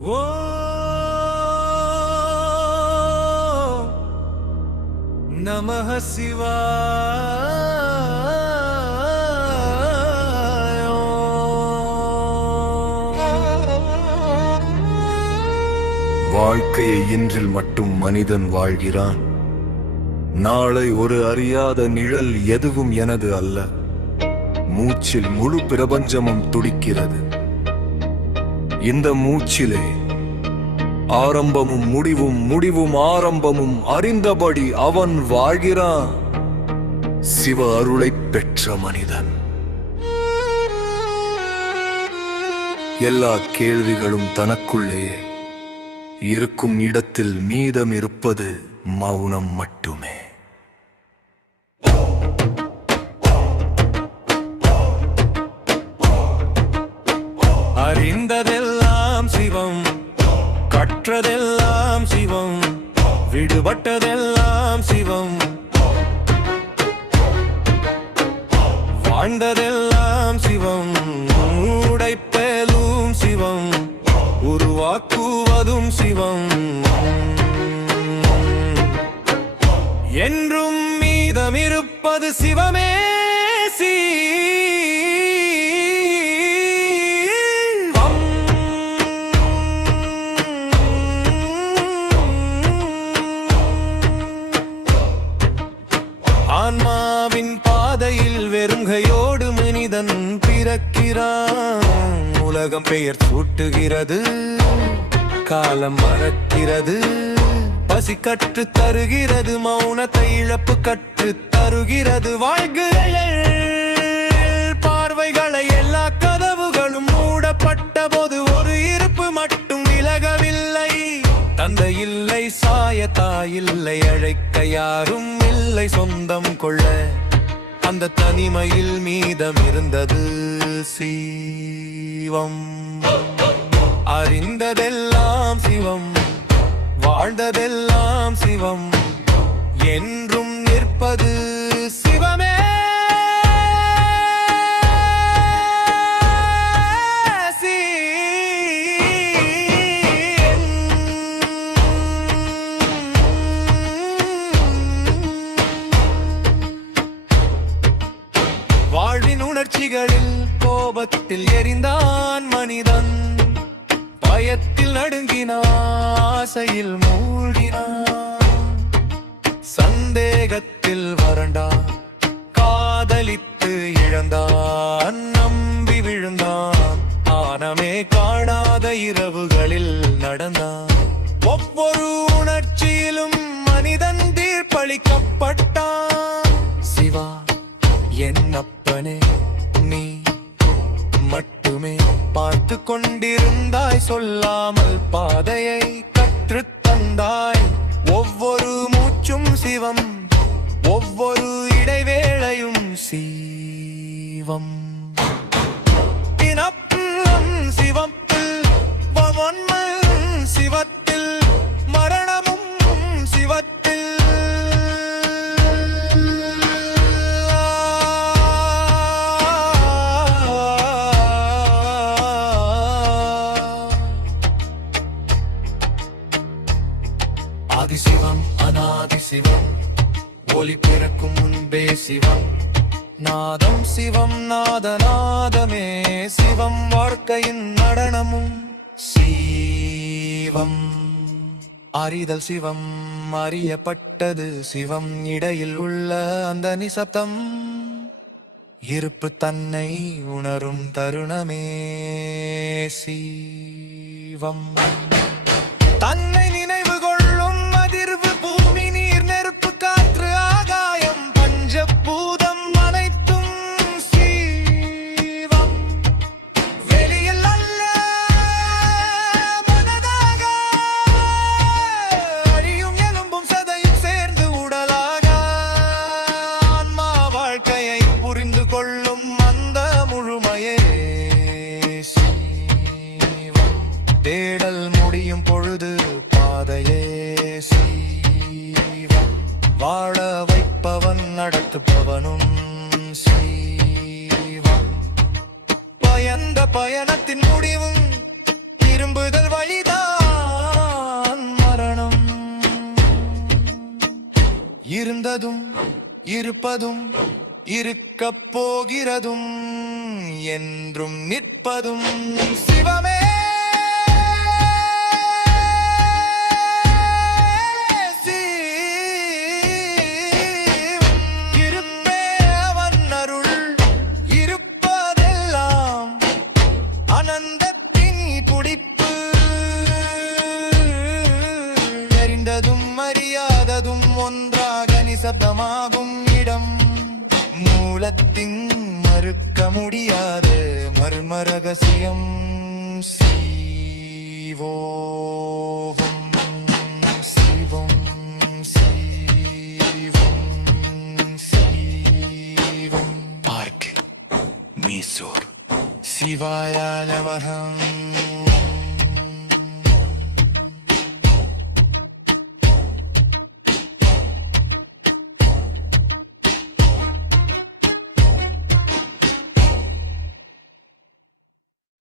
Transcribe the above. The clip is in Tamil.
ஓ நமः சிவாய. வாழ்க்கையை இன்றில் மட்டும் மனிதன் வாழ்கிறான். நாளை ஒரு அறியாத நிழல் எதுவும் எனது அல்ல. மூச்சில் முழு பிரபஞ்சமும் துடிக்கிறது. இந்த மூச்சிலே ஆரம்பமும் முடிவும் முடிவும் ஆரம்பமும் அறிந்தபடி அவன் வாழ்கிறான். சிவ அருளை பெற்ற மனிதன். எல்லா கேள்விகளும் தனக்குள்ளே இருக்கும் இடத்தில் மீதம் இருப்பது மௌனம் மட்டுமே. அறிந்ததெல்லாம் சிவம், கற்றதெல்லாம் சிவம், விடுபட்டதெல்லாம் சிவம், வாழ்ந்ததெல்லாம் சிவம், உடைப்பேலும் சிவம், உருவாக்குவதும் சிவம், என்றும் மீதமிருப்பது சிவமே. ஆன்மாவின் பாதையில் வெறுங்கையோடு மனிதன் பிறக்கிறான். உலகம் பெயர் சூட்டுகிறது, காலம் மறக்கிறது, பசி கற்று தருகிறது, மௌனத்தை இழப்பு கற்று தருகிறது. வாழ்க்கையில் பார்வைகளை எல்லா கதவுகளும் மூடப்பட்ட போது ஒரு இருப்பு மட்டும் விலகவில்லை. தந்தை இல்லை, சாய தாயில்லை, அழைக்க யாரும் இல்லை, சொந்தம் கொள்ள அந்த தனிமையில் மீதம் இருந்தது சிவம். அறிந்ததெல்லாம் சிவம், வாழ்ந்ததெல்லாம் சிவம், என்றும் நிற்பது சிவமே. வாழ்வின் உணர்ச்சிகளில் கோபத்தில் எரிந்தான் மனிதன். பயத்தில் நடுங்கினான், ஆசையில் மூழ்கினான், சந்தேகத்தில் வறண்டான், காதலித்து இழந்தான், நம்பி விழுந்தான், ஆனமே காணாத இரவுகளில் நடந்தான். ஒவ்வொரு உணர்ச்சியிலும் மனிதன் தீர்ப்பளிக்கப்பட்டான். சிவா என்னப்பனே, நீ மட்டுமே பார்த்து கொண்டிருந்தாய், சொல்லாமல் பாதையை கற்றுத் தந்தாய். ஒவ்வொரு மூச்சும் சிவம், ஒவ்வொரு இடைவேளையும் சிவம். சிவத்தில் சிவத்தில் மரணமும் சிவத்தில். ஆதிசிவம் அநாதிசிவம், ஒளி பிறக்கும் முன்பே சிவம், நாதம் சிவம், நாதநாதமே சிவம், வாழ்க்கையின் நடனமும் சிவம். அறிதல் சிவம், அறியப்பட்டது சிவம், இடையில் உள்ள அந்த நிசப்தம், இருப்பு தன்னை உணரும் தருணமே சிவம். தன்னை நினைவு கொள்ளும் அதிர்வு, பூமி நீர் நெருப்பு காற்று ஆகாயம் பஞ்சபூதம் அனைத்தும் சிவம். வெளியில் அல்ல மனதாக, அழியும் எலும்பும் சதையும் சேர்ந்து உடலாக, ஆன்மா வாழ்க்கையை புரிந்து கொள்ளும் அந்த முழுமையே சிவம். தேடல் முடியும் பொழுது பாதையே சிவம், வாழ வைப்பவன் நடத்துபவனும் சிவம். பயந்த பயணத்தின் முடிவும் திரும்புதல் வழிதான். இருந்ததும் இருப்பதும் இருக்கப் போகிறதும் என்றும் நிற்பதும் சிவமே. இருப்பே அவன் அருள், இருப்பதெல்லாம் ஆனந்தத்தின் துடிப்பு. அறிந்ததும் அறியாததும் ஒன்றாக நிசப்தமாகும் இடம், மூலத்தின் மறுக்க முடியாத மர்ம ரகசியம். சிவோம் சிவம் சிவம் சிவம். பார்க்கு மீசூர் சிவாய நமஹம்.